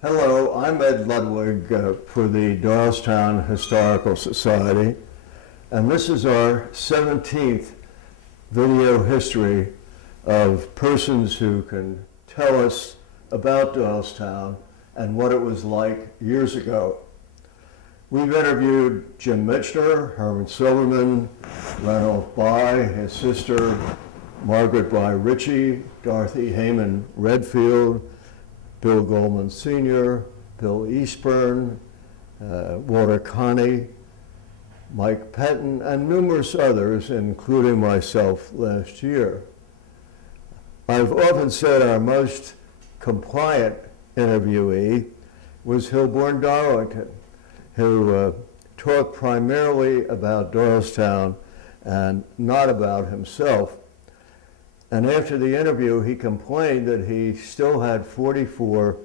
Hello, I'm Ed Ludwig for the Doylestown Historical Society, and this is our 17th video history of persons who can tell us about Doylestown and what it was like years ago. We've interviewed Jim Michener, Herman Silverman, Randolph By, his sister, Margaret By Ritchie, Dorothy Heyman Redfield, Bill Goldman Sr., Bill Eastburn, Walter Coney, Mike Pettin, and numerous others, including myself last year. I've often said our most compliant interviewee was Hilborn Darlington, who talked primarily about Doylestown and not about himself. And after the interview, he complained that he still had 44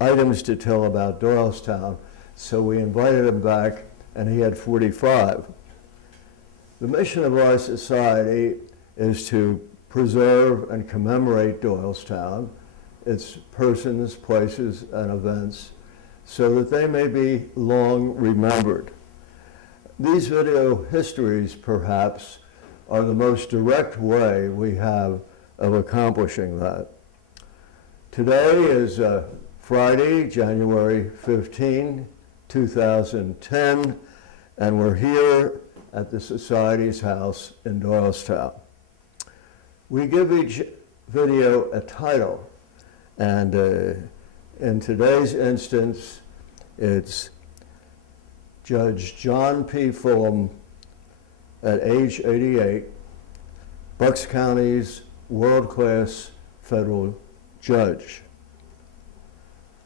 items to tell about Doylestown, so we invited him back, and he had 45. The mission of our society is to preserve and commemorate Doylestown, its persons, places, and events, so that they may be long remembered. These video histories, perhaps, are the most direct way we have of accomplishing that. Today is Friday, January 15, 2010, and we're here at the Society's house in Doylestown. We give each video a title, and in today's instance, it's Judge John P. Fullam, at age 88, Bucks County's world-class federal judge.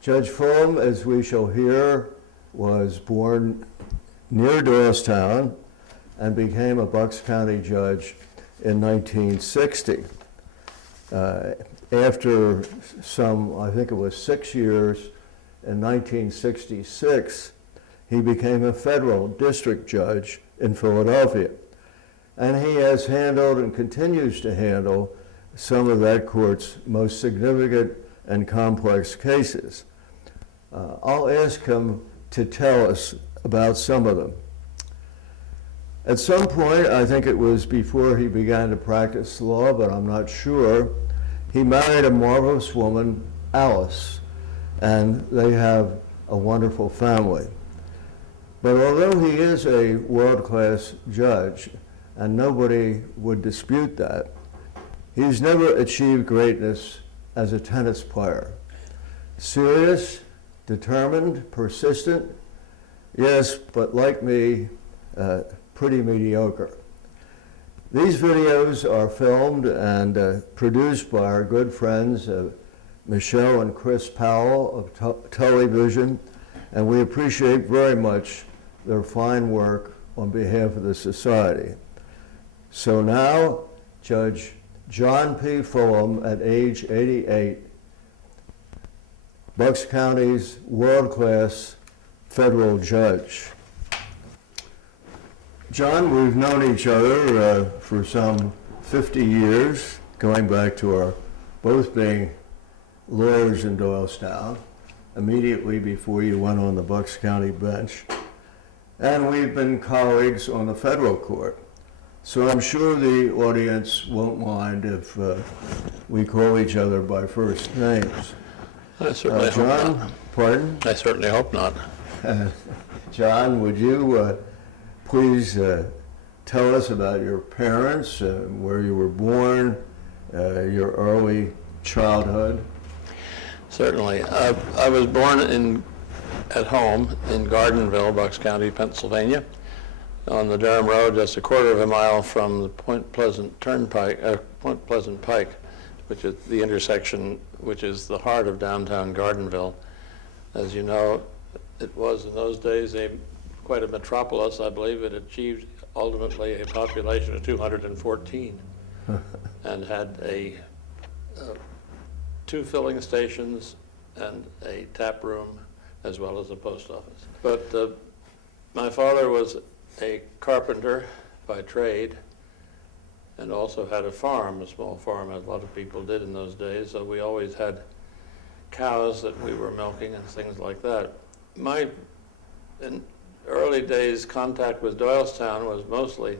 Judge Fullam, as we shall hear, was born near Doylestown and became a Bucks County judge in 1960. After some, I think it was 6 years, in 1966, he became a federal district judge in Philadelphia. And he has handled and continues to handle some of that court's most significant and complex cases. I'll ask him to tell us about some of them. At some point, I think it was before he began to practice law, but I'm not sure, he married a marvelous woman, Alice, and they have a wonderful family. But although he is a world-class judge, and nobody would dispute that, he's never achieved greatness as a tennis player. Serious, determined, persistent, yes, but like me, pretty mediocre. These videos are filmed and produced by our good friends Michelle and Chris Powell of Television, and we appreciate very much their fine work on behalf of the Society. So now, Judge John P. Fullam, at age 88, Bucks County's world-class federal judge. John, we've known each other for some 50 years, going back to our both being lawyers in Doylestown, immediately before you went on the Bucks County bench. And we've been colleagues on the federal court. So I'm sure the audience won't mind if we call each other by first names. I certainly John, hope not. Pardon? I certainly hope not. John, would you please tell us about your parents, where you were born, your early childhood? Certainly. I was born at home in Gardenville, Bucks County, Pennsylvania, on the Durham Road, just a quarter of a mile from the Point Pleasant Pike, which is the intersection, which is the heart of downtown Gardenville. As you know, it was in those days quite a metropolis. I believe it achieved ultimately a population of 214 and had two filling stations and a tap room as well as a post office. But my father was a carpenter by trade and also had a farm, a small farm, as a lot of people did in those days. So we always had cows that we were milking and things like that. My in early days contact with Doylestown was mostly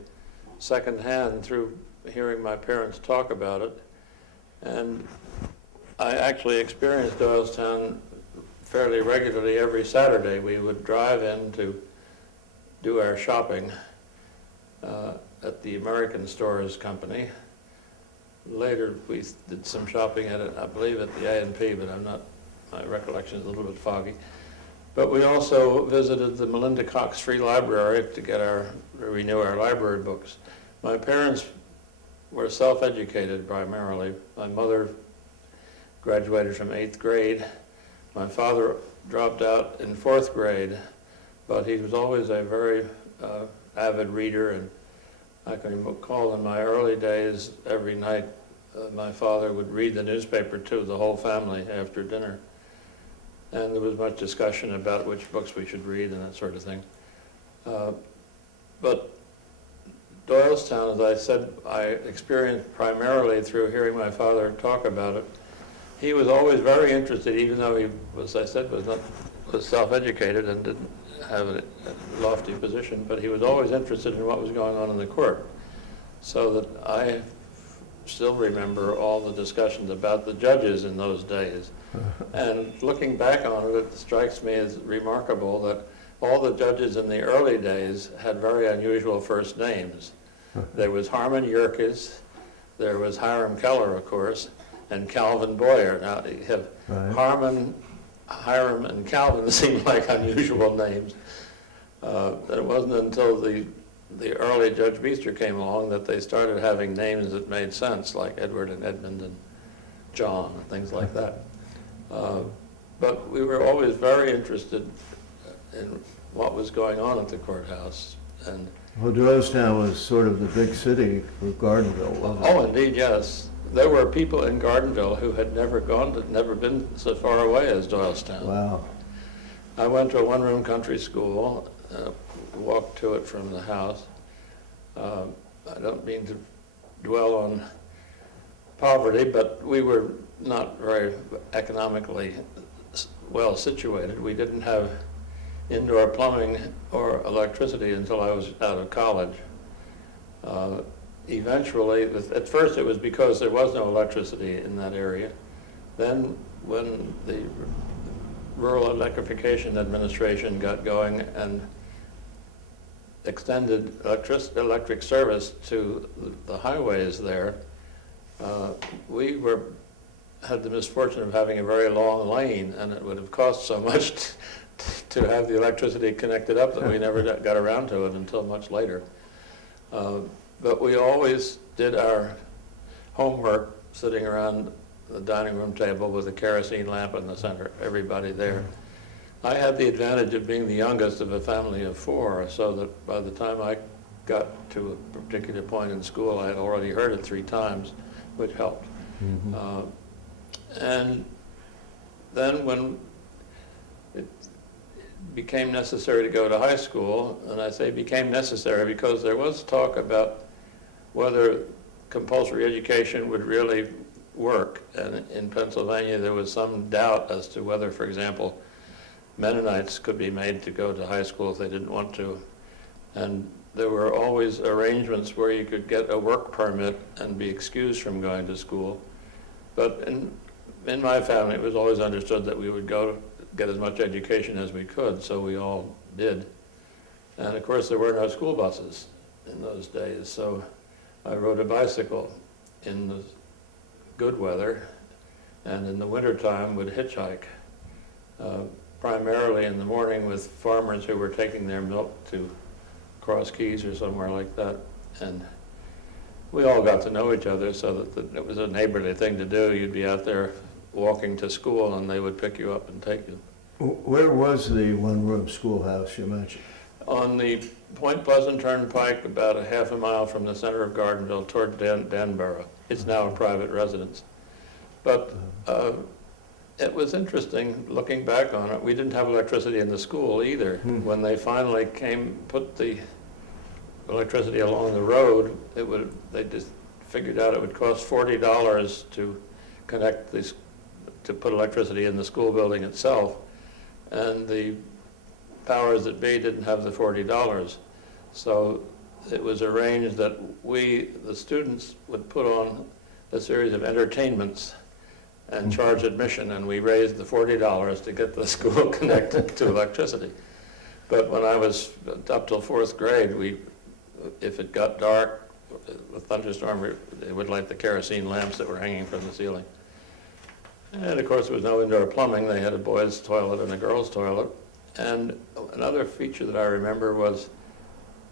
secondhand through hearing my parents talk about it. And I actually experienced Doylestown fairly regularly. Every Saturday we would drive in to do our shopping at the American Stores Company. Later we did some shopping at it, I believe at the A&P, but my recollection is a little bit foggy. But we also visited the Melinda Cox Free Library to renew our library books. My parents were self-educated primarily. My mother graduated from 8th grade. My father dropped out in 4th grade, but he was always a very avid reader, and I can recall in my early days, every night my father would read the newspaper to the whole family after dinner. And there was much discussion about which books we should read and that sort of thing. But Doylestown, as I said, I experienced primarily through hearing my father talk about it. He was always very interested, even though he, as I said, was self-educated and didn't have a lofty position, but he was always interested in what was going on in the court. So that I still remember all the discussions about the judges in those days. And looking back on it, it strikes me as remarkable that all the judges in the early days had very unusual first names. There was Harmon Yerkes, there was Hiram Keller, of course, and Calvin Boyer. Now, you have Right. Harmon, Hiram, and Calvin seem like unusual names. It wasn't until the early Judge Beester came along that they started having names that made sense, like Edward and Edmund and John and things like that. But we were always very interested in what was going on at the courthouse. And Well, Doylestown was sort of the big city for Gardenville, wasn't it? oh, indeed, yes. There were people in Gardenville who had never been so far away as Doylestown. Wow. I went to a one-room country school, walked to it from the house. I don't mean to dwell on poverty, but we were not very economically well situated. We didn't have indoor plumbing or electricity until I was out of college. Eventually, at first it was because there was no electricity in that area. Then when the Rural Electrification Administration got going and extended electric service to the highways there, we had the misfortune of having a very long lane, and it would have cost so much to have the electricity connected up that we never got around to it until much later. But we always did our homework sitting around the dining room table with a kerosene lamp in the center, everybody there. I had the advantage of being the youngest of a family of 4, so that by the time I got to a particular point in school, I had already heard it 3 times, which helped. Mm-hmm. And then when it became necessary to go to high school, and I say became necessary because there was talk about whether compulsory education would really work. And in Pennsylvania, there was some doubt as to whether, for example, Mennonites could be made to go to high school if they didn't want to. And there were always arrangements where you could get a work permit and be excused from going to school. But in my family, it was always understood that we would go get as much education as we could, so we all did. And of course, there were no school buses in those days, so I rode a bicycle in the good weather, and in the wintertime would hitchhike, primarily in the morning with farmers who were taking their milk to Cross Keys or somewhere like that. And we all got to know each other, so that it was a neighborly thing to do. You'd be out there walking to school, and they would pick you up and take you. Where was the one-room schoolhouse you mentioned? On the Point Pleasant Turnpike, about a half a mile from the center of Gardenville toward Danborough. It's now a private residence. But it was interesting looking back on it. We didn't have electricity in the school either. When they finally put the electricity along the road, they just figured out it would cost $40 to connect this to put electricity in the school building itself, and the powers that be didn't have the $40. So it was arranged that we, the students, would put on a series of entertainments and charge admission, and we raised the $40 to get the school connected to electricity. But when I was up till 4th grade, if it got dark, a thunderstorm, they would light the kerosene lamps that were hanging from the ceiling. And of course, there was no indoor plumbing. They had a boys' toilet and a girls' toilet. And another feature that I remember was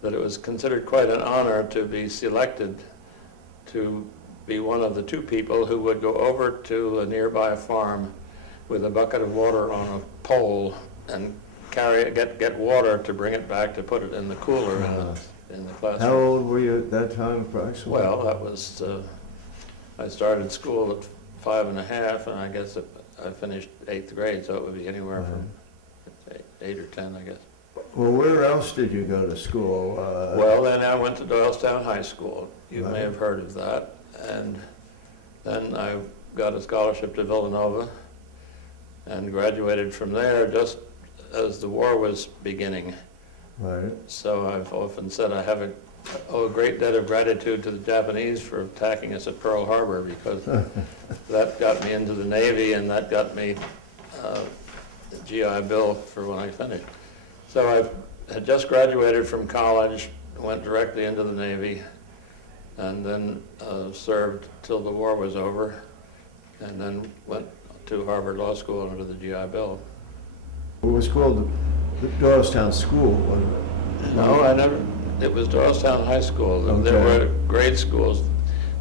that it was considered quite an honor to be selected to be one of the 2 people who would go over to a nearby farm with a bucket of water on a pole and get water to bring it back to put it in the cooler in the classroom. How old were you at that time, approximately? Well, that was, I started school at 5 and a half, and I guess I finished 8th grade, so it would be anywhere from 8 or 10, I guess. Well, where else did you go to school? Well, then I went to Doylestown High School. You Right. may have heard of that. And then I got a scholarship to Villanova and graduated from there just as the war was beginning. Right. So I've often said I owe a great debt of gratitude to the Japanese for attacking us at Pearl Harbor, because that got me into the Navy, and that got me the GI Bill for when I finished. So I had just graduated from college, went directly into the Navy, and then served till the war was over, and then went to Harvard Law School under the GI Bill. It was called the Doylestown School, wasn't it? No, it was Doylestown High School. Okay. There were grade schools.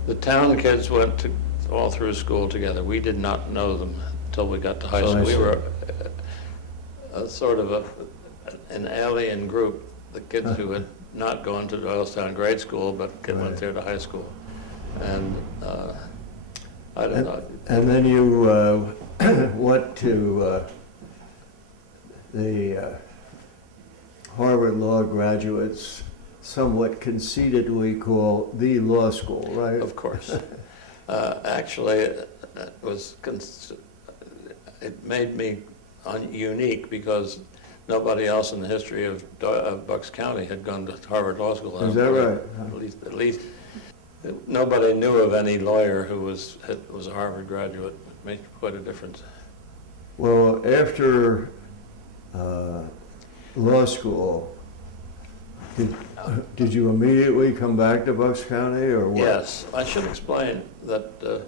The town kids went all through school together. We did not know them until we got to high school. We were a sort of an alien group, the kids who had not gone to Doylestown grade school, but went there to high school. And I don't know. And then you went to the Harvard Law graduates somewhat conceitedly call the law school, right? Of course. Actually, it made me unique, because nobody else in the history of Bucks County had gone to Harvard Law School. Is that right? At least nobody knew of any lawyer who was a Harvard graduate. It made quite a difference. Well, after law school, did you immediately come back to Bucks County, or what? Yes, I should explain that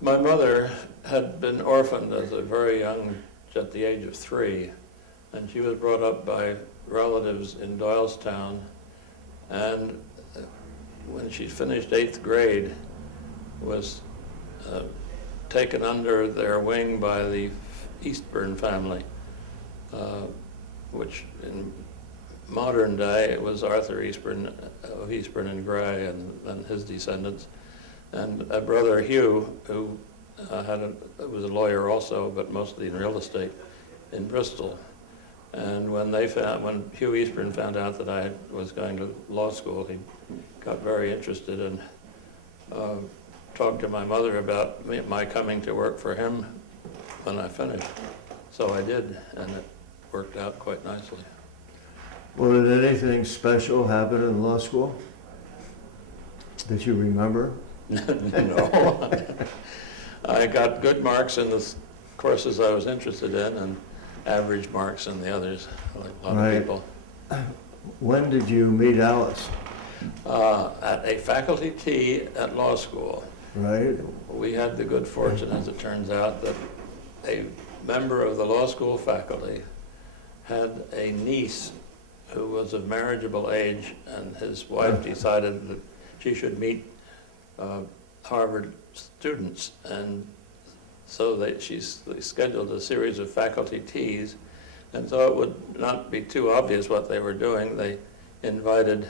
my mother had been orphaned as a very young, at the age of 3, and she was brought up by relatives in Doylestown, and when she finished 8th grade, was taken under their wing by the Eastburn family, which in modern day it was Arthur Eastburn of Eastburn and Gray and his descendants, and a brother Hugh, who was a lawyer also, but mostly in real estate in Bristol. And when Hugh Eastburn found out that I was going to law school, he got very interested and talked to my mother about my coming to work for him when I finished. So I did, and it worked out quite nicely. Well, did anything special happen in law school that you remember? No. I got good marks in the courses I was interested in, and average marks in the others, like a lot of people. When did you meet Alice? At a faculty tea at law school. Right. We had the good fortune, as it turns out, that a member of the law school faculty had a niece who was of marriageable age, and his wife decided that she should meet Harvard students, and so they scheduled a series of faculty teas, and so it would not be too obvious what they were doing. They invited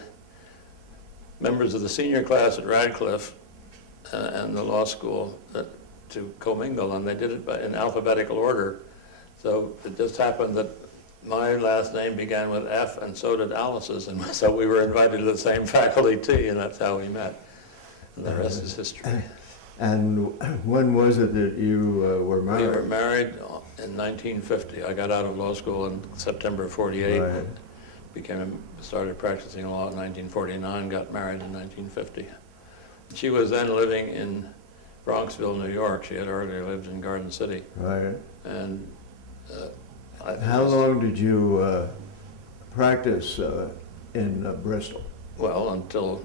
members of the senior class at Radcliffe and the law school to commingle, and they did it in alphabetical order. So it just happened that my last name began with F, and so did Alice's, and so we were invited to the same faculty tea, and that's how we met. And the rest is history. And when was it that you were We married? were married in 1950. I got out of law school in September of 48. Right. Started practicing law in 1949, got married in 1950. She was then living in Bronxville, New York. She had earlier lived in Garden City. Right. And I think How long did you practice in Bristol? Well, until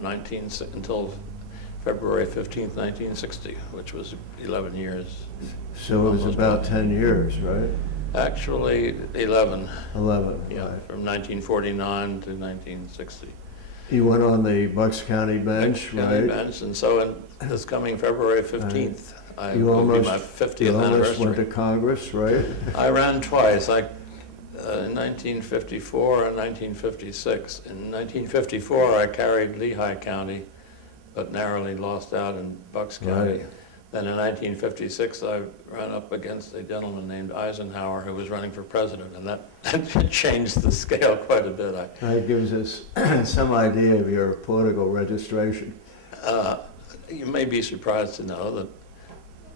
February 15th, 1960, which was 11 years. So it was Almost about 12. 10 years, right? Actually, 11. 11. Yeah, Right. from 1949 to 1960. You went on the Bucks County bench, County right? bench, and so this coming February 15th, You will be almost, my you 50th almost went to anniversary. Congress, right? I ran twice, in 1954 and 1956. In 1954, I carried Lehigh County, but narrowly lost out in Bucks County. Right. Then in 1956, I ran up against a gentleman named Eisenhower who was running for president, and that changed the scale quite a bit. That gives us some idea of your political registration. You may be surprised to know that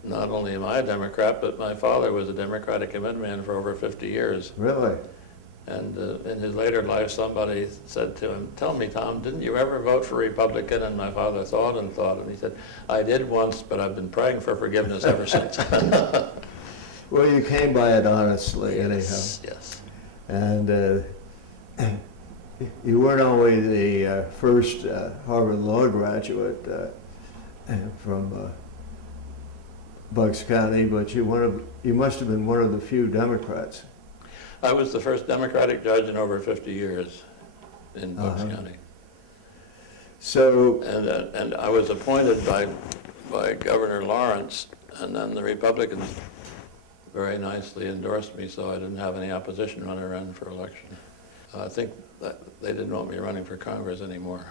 not only am I a Democrat, but my father was a Democratic committeeman for over 50 years. Really? And in his later life, somebody said to him, "Tell me, Tom, didn't you ever vote for Republican?" And my father thought and thought, and he said, "I did once, but I've been praying for forgiveness ever since." Well, you came by it honestly, anyhow. Yes. And you weren't only the first Harvard Law graduate from Bucks County, but you must have been one of the few Democrats. I was the first Democratic judge in over 50 years in Bucks Uh-huh. County. So, And I was appointed by Governor Lawrence, and then the Republicans very nicely endorsed me, so I didn't have any opposition when I ran for election. I think that they didn't want me running for Congress anymore.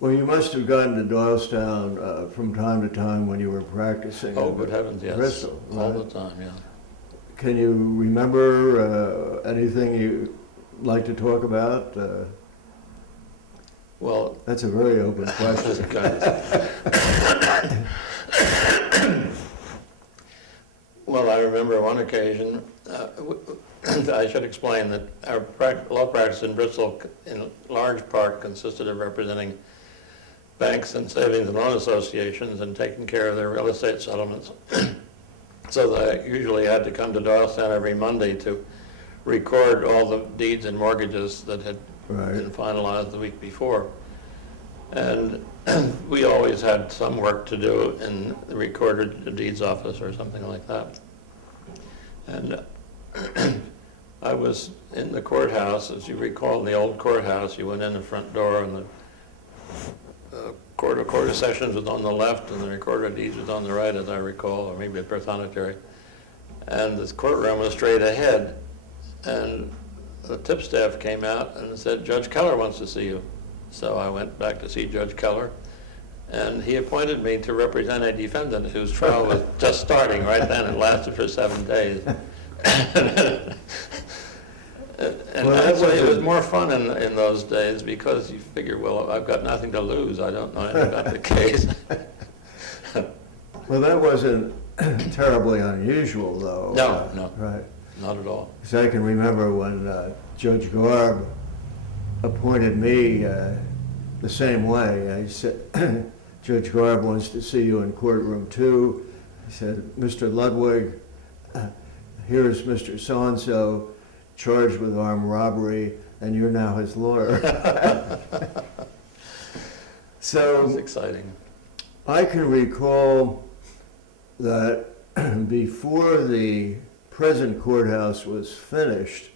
well, you must have gone to Doylestown from time to time when you were practicing. Oh, in good heavens, yes. Bristol, All right? the time, yeah. Can you remember anything you'd like to talk about? Well, That's a very open question. well, I remember one occasion, I should explain that our law practice in Bristol in large part consisted of representing banks and savings and loan associations and taking care of their real estate settlements. So that I usually had to come to Doylestown every Monday to record all the deeds and mortgages that had Right. been finalized the week before. And we always had some work to do in the recorded deeds office or something like that. And I was in the courthouse, as you recall, in the old courthouse, you went in the front door and the court of sessions was on the left and the recorder of deeds was on the right, as I recall, or maybe a prothonotary. And this courtroom was straight ahead. And the tip staff came out and said, "Judge Keller wants to see you." So I went back to see Judge Keller, and he appointed me to represent a defendant whose trial was just starting right then. It lasted for 7 days. And Well, that actually, it was wasn't- more fun in those days because you figure, well, I've got nothing to lose. I don't know anything about the case. Well, that wasn't terribly unusual, though. No. Right. Not at all. Because I can remember when Judge Garb appointed me the same way. I said, "Judge Garb wants to see you in courtroom 2. He said, "Mr. Ludwig, here's Mr. So-and-so charged with armed robbery, and you're now his lawyer." It was So exciting. I can recall that before the present courthouse was finished,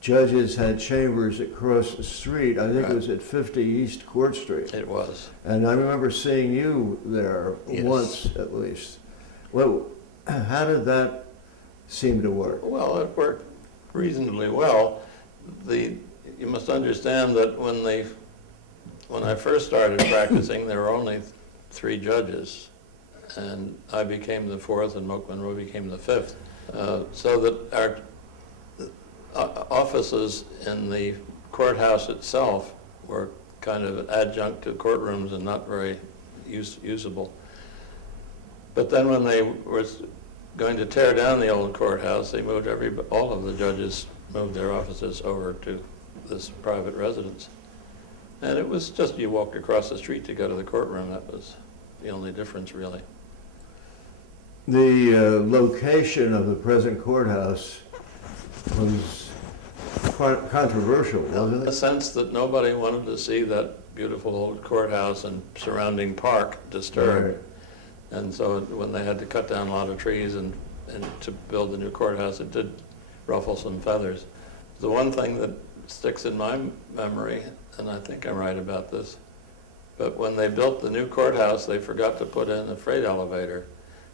judges had chambers across the street. I think it was at 50 East Court Street. It was. And I remember seeing you there Yes. once at least. Well, how did that seem to work? Well, it worked reasonably well. You must understand that when I first started practicing, there were only 3 judges, and I became the 4th, and Moke Monroe became the 5th. So that our offices in the courthouse itself were kind of an adjunct to courtrooms and not very usable. But then when they were going to tear down the old courthouse, they moved all of the judges moved their offices over to this private residence. And it was just, you walked across the street to go to the courtroom. That was the only difference, really. The location of the present courthouse was controversial, wasn't In the it? sense that nobody wanted to see that beautiful old courthouse and surrounding park disturbed. Right. And so when they had to cut down a lot of trees and to build the new courthouse, it did ruffle some feathers. The one thing that sticks in my memory, and I think I'm right about this, but when they built the new courthouse, they forgot to put in a freight elevator.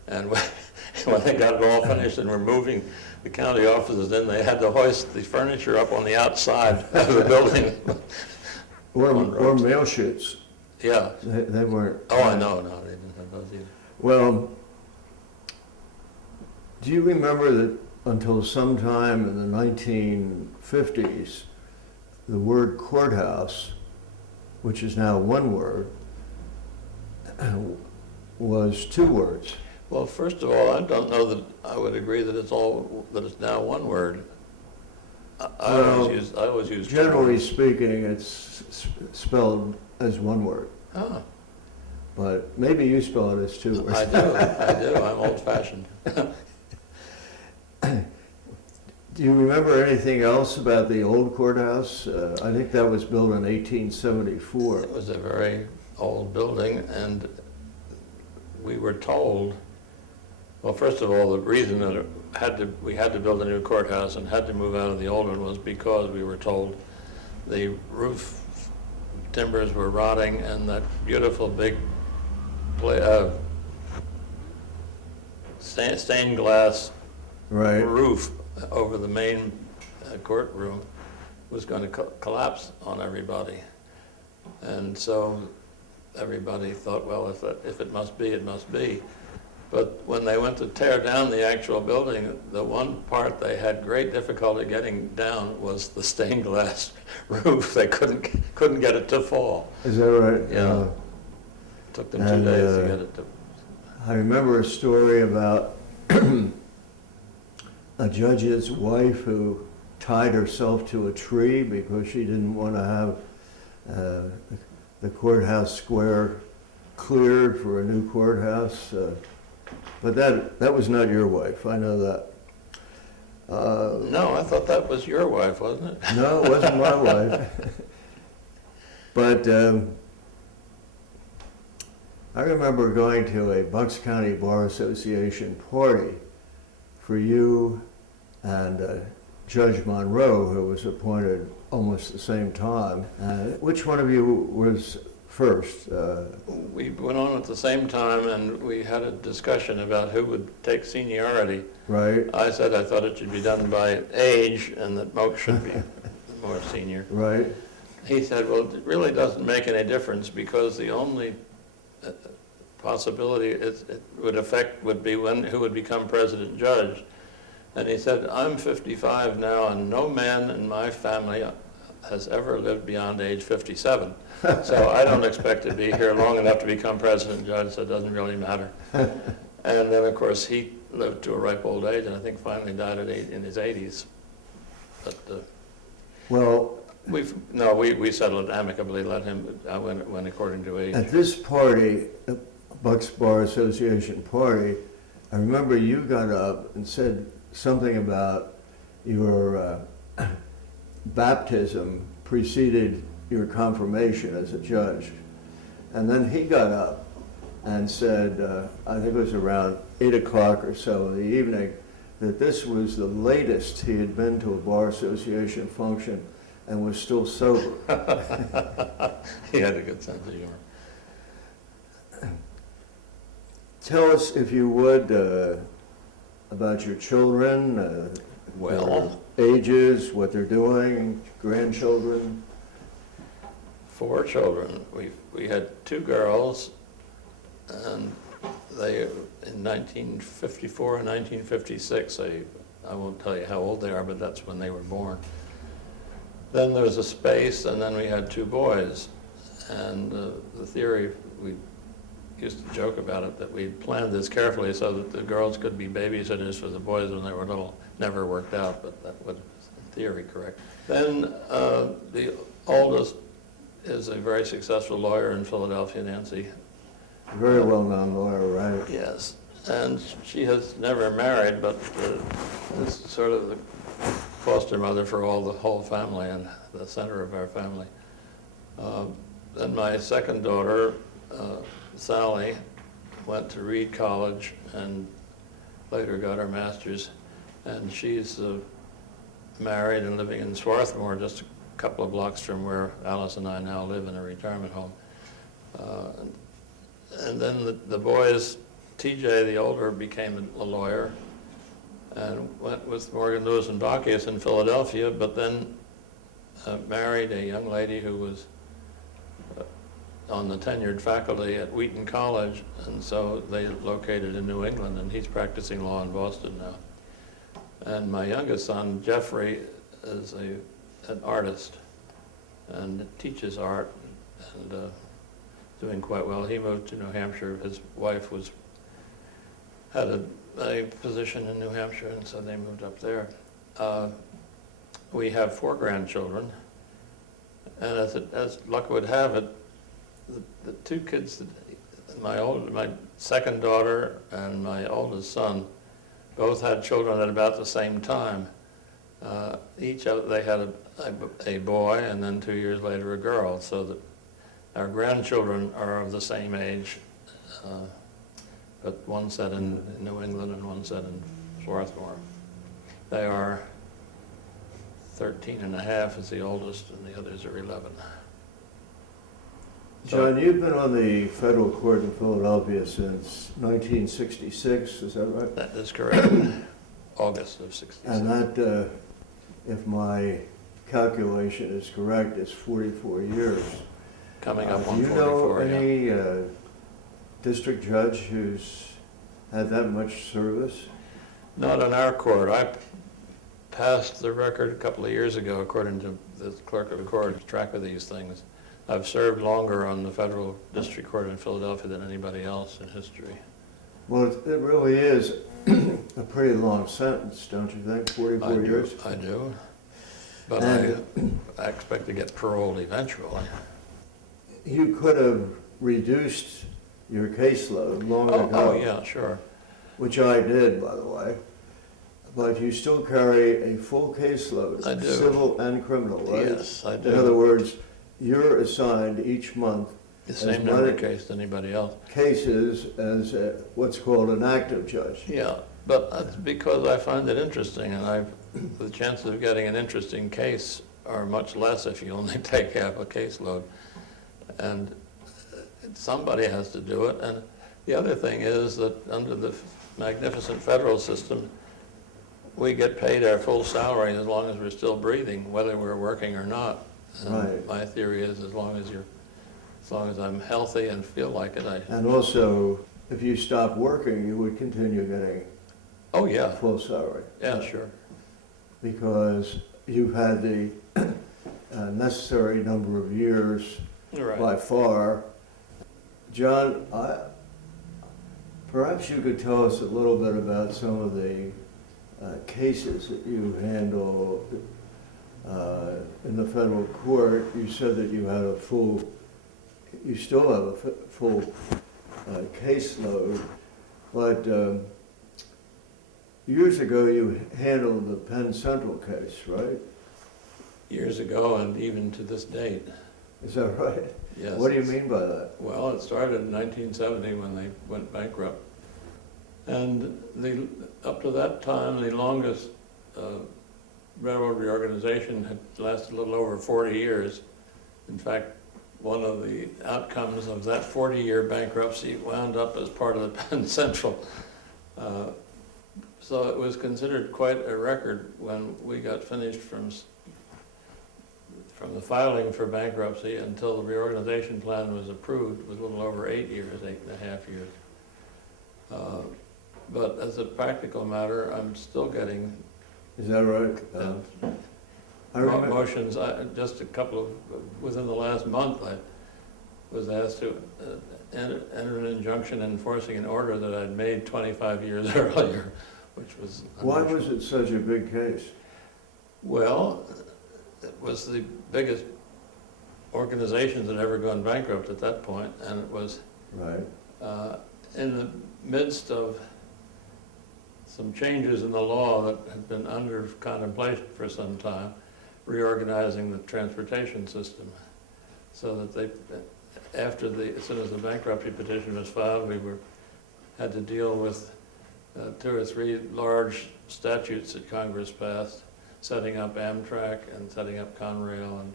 And when they got it all finished and were moving the county offices in, they had to hoist the furniture up on the outside of the building. Or mail chutes. Yeah. They weren't. Oh, I know, no, they didn't have those either. Well, do you remember that until sometime in the 1950s, the word courthouse, which is now one word, was two words? Well, first of all, I don't know that I would agree that it's now one word. I always use two Generally words. speaking, it's spelled as one word, Ah, but maybe you spell it as two words. I do, I'm old-fashioned. Do you remember anything else about the old courthouse? I think that was built in 1874. It was a very old building, and we were told, well, first of all, the reason that we had to build a new courthouse and had to move out of the old one was because we were told the roof timbers were rotting and that beautiful big stained glass Right. roof over the main courtroom was going to collapse on everybody. And so everybody thought, well, if it must be, it must be. But when they went to tear down the actual building, the one part they had great difficulty getting down was the stained glass roof. They couldn't get it to fall. Is that right? Yeah. Took them 2 and, days to get it to. I remember a story about a judge's wife who tied herself to a tree because she didn't want to have the courthouse square cleared for a new courthouse. But that was not your wife, I know that. No, I thought that was your wife, wasn't it? No, it wasn't my wife. But I remember going to a Bucks County Bar Association party for you and Judge Monroe, who was appointed almost the same time. Which one of you was first? We went on at the same time, and we had a discussion about who would take seniority. Right, I said I thought it should be done by age, and that Moak should be more senior. right. He said, well, it really doesn't make any difference because the only possibility it would be who would become president judge. And he said, I'm 55 now, and no man in my family has ever lived beyond age 57. So I don't expect to be here long enough to become president judge, so it doesn't really matter. And then, of course, he lived to a ripe old age, and I think finally died in his 80s. But Well, we settled it amicably, let him, went according to age. at this party, the Bucks Bar Association party, I remember you got up and said something about your baptism preceded your confirmation as a judge. And then he got up and said, I think it was around 8 o'clock or so in the evening, that this was the latest he had been to a Bar Association function and was still sober. He had a good sense of humor. Tell us, if you would, about your children, Well, their ages, what they're doing, grandchildren. 4 children. We had 2 girls, and they, in 1954 and 1956, I won't tell you how old they are, but that's when they were born. Then there was a space, and then we had 2 boys. And the theory, we used to joke about it, that we planned this carefully so that the girls could be babysitters for the boys when they were little. Never worked out, but that was in theory correct. Then the oldest is a very successful lawyer in Philadelphia, Nancy. Very well-known lawyer, right? Yes, and she has never married, but is sort of the foster mother for the whole family and the center of our family. Then my second daughter, Sally, went to Reed College and later got her master's, and she's married and living in Swarthmore, just a couple of blocks from where Alice and I now live in a retirement home. And then the boys, TJ, the older, became a lawyer and went with Morgan, Lewis, and Bacchius in Philadelphia, but then married a young lady who was on the tenured faculty at Wheaton College, and so they located in New England, and he's practicing law in Boston now. And my youngest son, Jeffrey, is an artist and teaches art and doing quite well. He moved to New Hampshire. His wife had a position in New Hampshire, and so they moved up there. We have 4 grandchildren, and as luck would have it, the 2 kids, my second daughter and my oldest son, both had children at about the same time. They had a boy, and then 2 years later a girl, so that our grandchildren are of the same age, but one set in New England and one set in Swarthmore. They are 13 and a half is the oldest, and the others are 11. John, you've been on the federal court in Philadelphia since 1966, is that right? That is correct. August of '66. And that, if my calculation is correct, is 44 years. Coming up on Do you 44, know yeah. any district judge who's had that much service? Not in our court. I passed the record a couple of years ago, according to the clerk of the court, keeps track of these things. I've served longer on the federal district court in Philadelphia than anybody else in history. Well, it really is a pretty long sentence, don't you think, 44 years? I do. But I expect to get paroled eventually. You could have reduced your caseload long ago. Oh, yeah, sure. Which I did, by the way. But you still carry a full caseload, I do. civil and criminal, right? Yes, I do. In other words, you're assigned each month The as same number of many cases as anybody else. cases as what's called an active judge. Yeah, but that's because I find it interesting, and the chances of getting an interesting case are much less if you only take half a caseload. And somebody has to do it. And the other thing is that under the magnificent federal system, we get paid our full salary as long as we're still breathing, whether we're working or not. And Right. my theory is as long as I'm healthy and feel like it, And also, if you stop working, you would continue getting oh yeah, full salary. yeah, sure. Because you've had the necessary number of years You're right. by far. John, perhaps you could tell us a little bit about some of the cases that you handle in the federal court. You said that you had you still have a full caseload, but years ago you handled the Penn Central case, right? Years ago and even to this date. Is that right? Yes. What do you mean by that? Well, it started in 1970 when they went bankrupt. And up to that time, the longest railroad reorganization had lasted a little over 40 years. In fact, one of the outcomes of that 40-year bankruptcy wound up as part of the Penn Central. So it was considered quite a record when we got finished from the filing for bankruptcy until the reorganization plan was approved. It was a little over 8 years, 8.5 years. But as a practical matter, I'm still getting Is that right? I remember. motions. Just a couple of, within the last month, was asked to enter an injunction enforcing an order that I'd made 25 years earlier, which was Why unusual. was it such a big case? Well, it was the biggest organization that had ever gone bankrupt at that point, and it was Right. in the midst of some changes in the law that had been under contemplation for some time, reorganizing the transportation system, so that they, as soon as the bankruptcy petition was filed, had to deal with 2 or 3 large statutes that Congress passed, setting up Amtrak and setting up Conrail and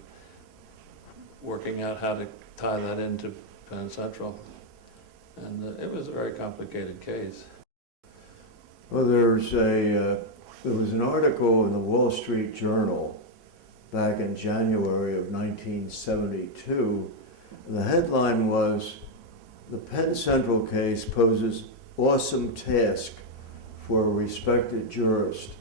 working out how to tie that into Penn Central. And it was a very complicated case. Well, there was an article in the Wall Street Journal back in January of 1972. The headline was, "The Penn Central case poses awesome task for a respected jurist."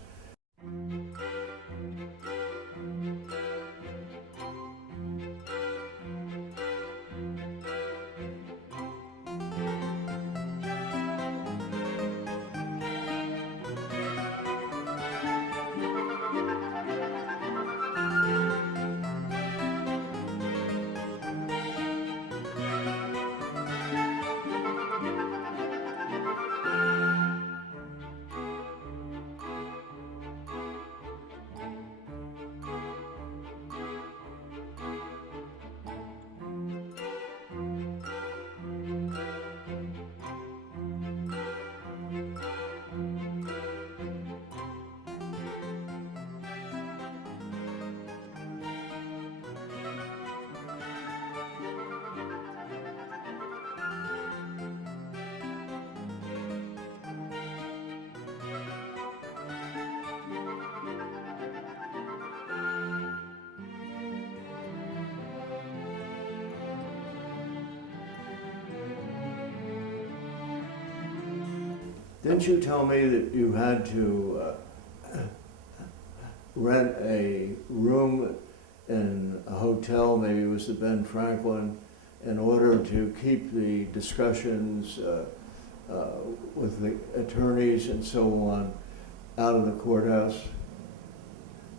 Didn't you tell me that you had to rent a room in a hotel, maybe it was the Ben Franklin, in order to keep the discussions with the attorneys and so on out of the courthouse?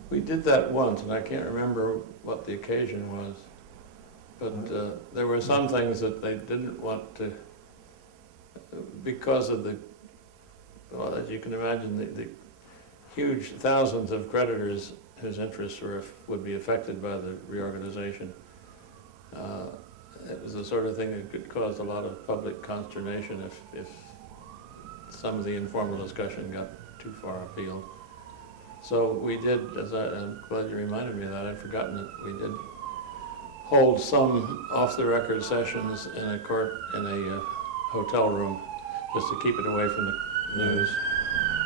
We did that once, and I can't remember what the occasion was, but there were some things that they didn't want to, because of the, well, as you can imagine, the huge thousands of creditors whose interests would be affected by the reorganization. It was the sort of thing that could cause a lot of public consternation if some of the informal discussion got too far afield. So we did, I'm glad you reminded me of that, I'd forgotten it, we did hold some off-the-record sessions in a hotel room, just to keep it away from the news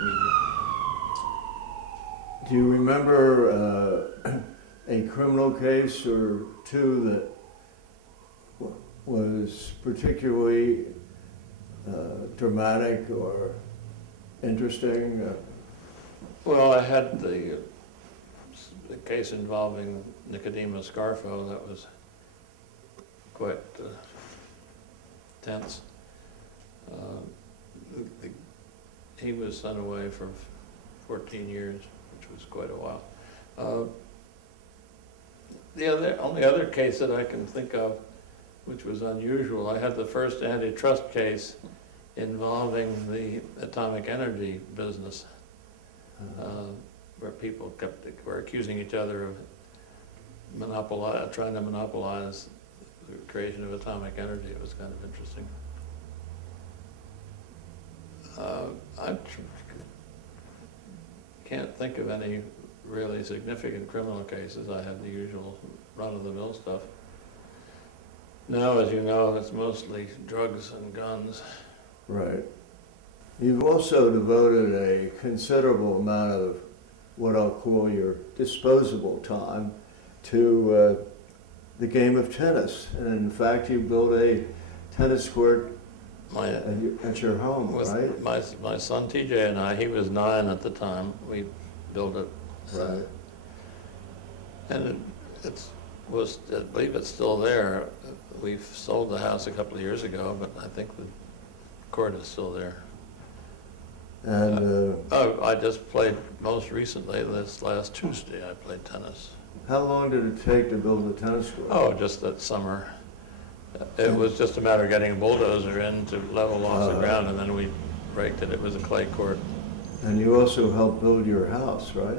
media. Do you remember a criminal case or two that was particularly dramatic or interesting? Well, I had the case involving Nicodemus Scarfo. That was quite tense. He was sent away for 14 years, which was quite a while. The only other case that I can think of, which was unusual, I had the first antitrust case involving the atomic energy business, where people were accusing each other of trying to monopolize the creation of atomic energy. It was kind of interesting. I can't think of any really significant criminal cases. I have the usual run-of-the-mill stuff. Now, as you know, it's mostly drugs and guns. Right. You've also devoted a considerable amount of what I'll call your disposable time to the game of tennis. And in fact, you built a tennis court at your home, right? My son TJ and I, he was 9 at the time, we built it. Right. And it's I believe it's still there. We've sold the house a couple of years ago, but I think the court is still there. And I just played most recently, this last Tuesday, I played tennis. how long did it take to build the tennis court? Oh, just that summer. It was just a matter of getting a bulldozer in to level off the ground, and then we raked it. It was a clay court. And you also helped build your house, right?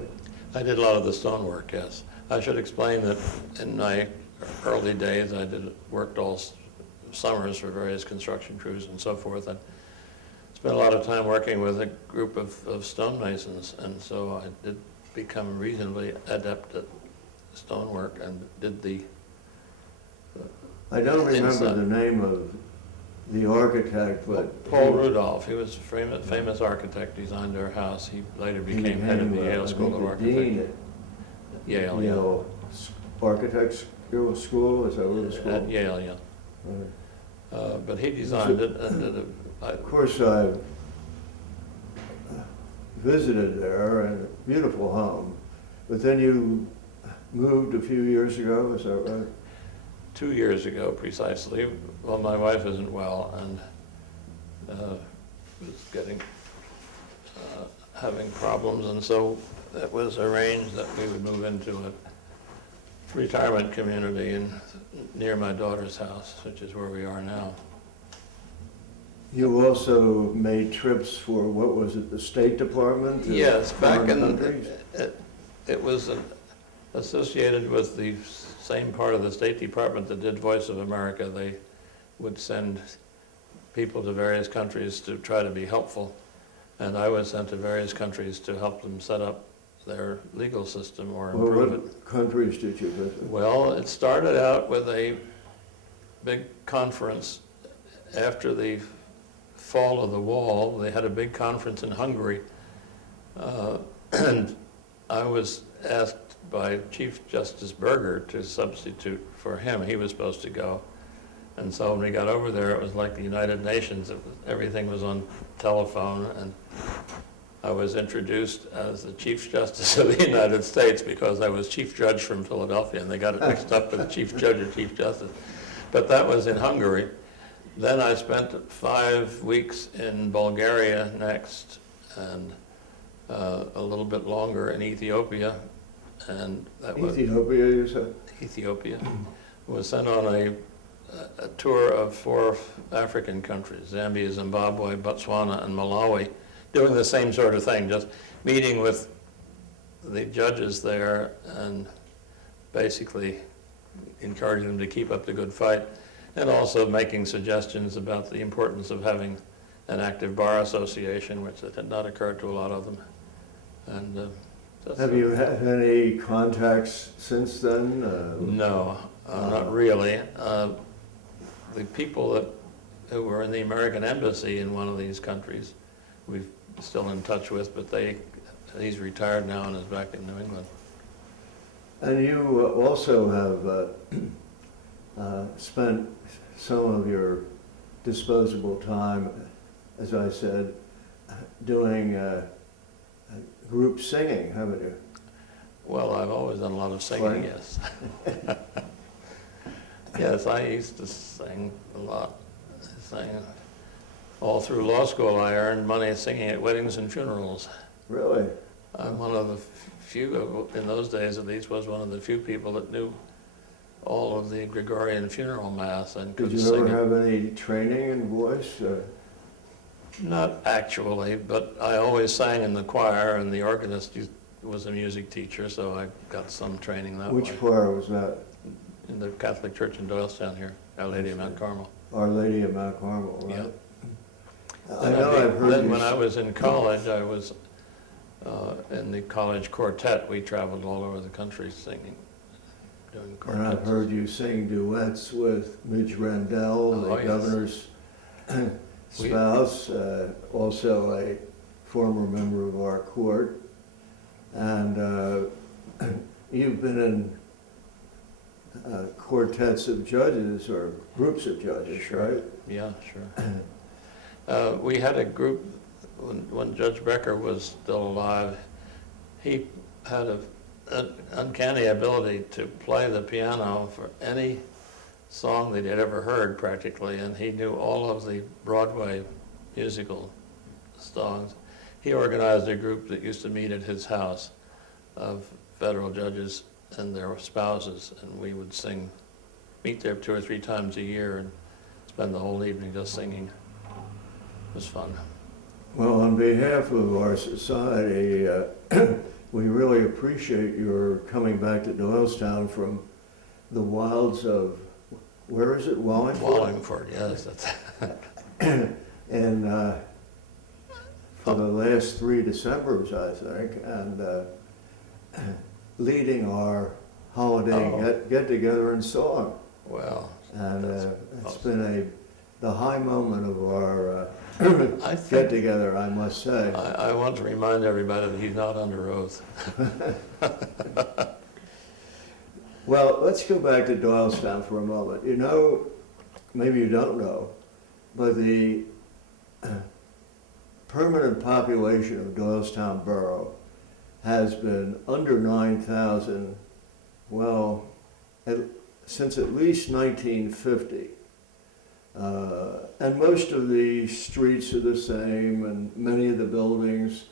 I did a lot of the stonework, yes. I should explain that in my early days, I worked all summers for various construction crews and so forth. And spent a lot of time working with a group of stonemasons, and so I did become reasonably adept at stonework and did the I don't remember inside. the name of the architect, but Paul Rudolph, he was a famous architect, designed our house. He later became head of the Yale School of Architecture. Yale, Yale, Yale Architects School, is that what it's at called? Yale, yeah. Right. But he designed it and did it. Of course, I visited there, and a beautiful home. But then you moved a few years ago, is that right? 2 years ago, precisely. Well, my wife isn't well and was having problems, and so it was arranged that we would move into a retirement community near my daughter's house, which is where we are now. You also made trips for, what was it, the State Department? Yes, back foreign in, countries? it was associated with the same part of the State Department that did Voice of America. They would send people to various countries to try to be helpful, and I was sent to various countries to help them set up their legal system or Well, improve it. what countries did you visit? Well, it started out with a big conference after the fall of the wall. They had a big conference in Hungary, and I was asked by Chief Justice Berger to substitute for him. He was supposed to go. And so when we got over there, it was like the United Nations. Everything was on telephone, and I was introduced as the Chief Justice of the United States because I was Chief Judge from Philadelphia, and they got it mixed up with Chief Judge or Chief Justice. But that was in Hungary. Then I spent 5 weeks in Bulgaria next, and a little bit longer in Ethiopia. And that was Ethiopia, you said? Ethiopia. Was sent on a tour of 4 African countries, Zambia, Zimbabwe, Botswana, and Malawi, doing the same sort of thing, just meeting with the judges there and basically encouraging them to keep up the good fight, and also making suggestions about the importance of having an active bar association, which had not occurred to a lot of them. And Have you had any contacts since then? No, not really. The people who were in the American embassy in one of these countries, we're still in touch with, but he's retired now and is back in New England. And you also have spent some of your disposable time, as I said, doing group singing, haven't you? Well, I've always done a lot of singing, Right. yes. Yes, I used to sing a lot. I sang all through law school. I earned money singing at weddings and funerals. Really? I'm one of the few, in those days at least, was one of the few people that knew all of the Gregorian funeral mass and Did could you sing ever it. have any training in voice? Not actually, but I always sang in the choir, and the organist was a music teacher, so I got some training that way. Which choir was that? In the Catholic Church in Doylestown here, Our Lady of Mount Carmel. Our Lady of Mount Carmel, right? Yeah. I know I've heard Then you when I was in college, I was in the college quartet. We traveled all over the country singing, doing quartets. And I've heard you sing duets with Midge Randell, the Oh, yes. governor's spouse, also a former member of our court. And you've been in quartets of judges or groups of judges, right? Yeah, sure. We had a group, when Judge Becker was still alive, he had a an uncanny ability to play the piano for any song that he'd ever heard practically, and he knew all of the Broadway musical songs. He organized a group that used to meet at his house of federal judges and their spouses, and we would meet there 2 or 3 times a year and spend the whole evening just singing. It was fun. Well, on behalf of our society, we really appreciate your coming back to Doylestown from the wilds of, where is it, Wallingford? Wallingford, yes. That's And for the last 3 Decembers, I think, and leading our holiday get-together in song. well, And it's awesome. been the high moment of our I think get-together, I must say. I want to remind everybody that he's not under oath. Well, let's go back to Doylestown for a moment. You know, maybe you don't know, but the permanent population of Doylestown Borough has been under 9,000, well, since at least 1950. And most of the streets are the same and many of the buildings,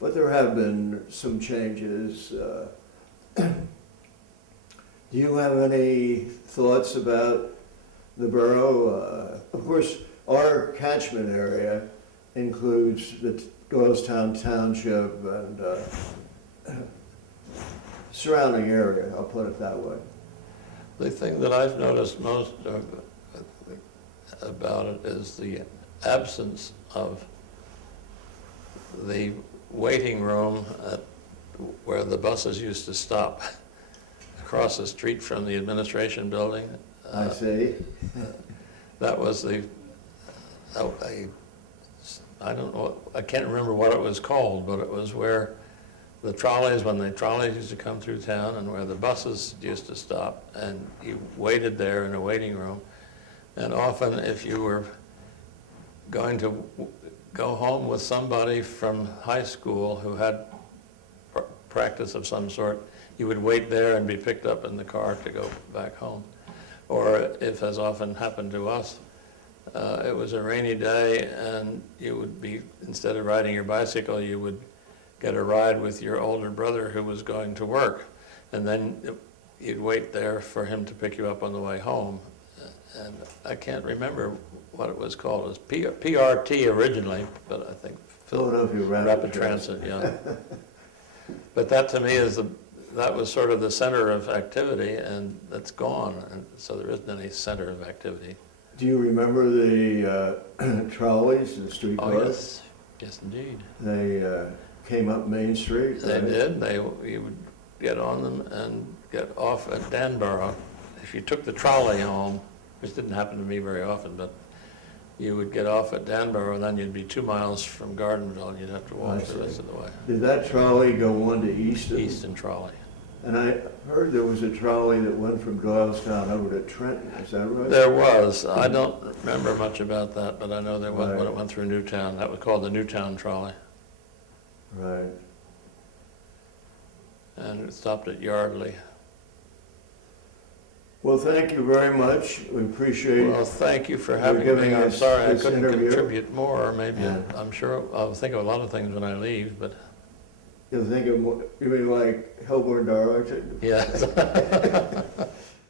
but there have been some changes. Do you have any thoughts about the borough? Of course, our catchment area includes the Doylestown Township and surrounding area, I'll put it that way. The thing that I've noticed most about it is the absence of the waiting room where the buses used to stop across the street from the administration building. I see. That was I don't know, I can't remember what it was called, but it was where the trolleys, when the trolleys used to come through town and where the buses used to stop, and you waited there in a waiting room. And often if you were going to go home with somebody from high school who had practice of some sort, you would wait there and be picked up in the car to go back home. Or if, as often happened to us, it was a rainy day and you would be, instead of riding your bicycle, you would get a ride with your older brother who was going to work. And then you'd wait there for him to pick you up on the way home. And I can't remember what it was called. It was PRT originally, but I think Philadelphia Rapid Transit, yeah. But that to me that was sort of the center of activity, and that's gone, and so there isn't any center of activity. Do you remember the trolleys, the Oh, streetcars? yes, indeed. They came up Main Street? They right? did. You would get on them and get off at Danborough. If you took the trolley home, which didn't happen to me very often, but you would get off at Danborough, and then you'd be 2 miles from Gardenville, and you'd have to walk the rest of the way. Did that trolley go on to Easton? Easton Trolley. And I heard there was a trolley that went from Doylestown over to Trenton, is that right? There was. I don't remember much about that, but I know there was Right. when it went through Newtown. That was called the Newtown Trolley. Right. And it stopped at Yardley. Well, thank you very much. We appreciate Well, thank you for having giving me. I'm us sorry I this couldn't interview. contribute more, or maybe Yeah. I'm sure I'll think of a lot of things when I leave, but you think of, you mean like Hillborn Darlington? yeah.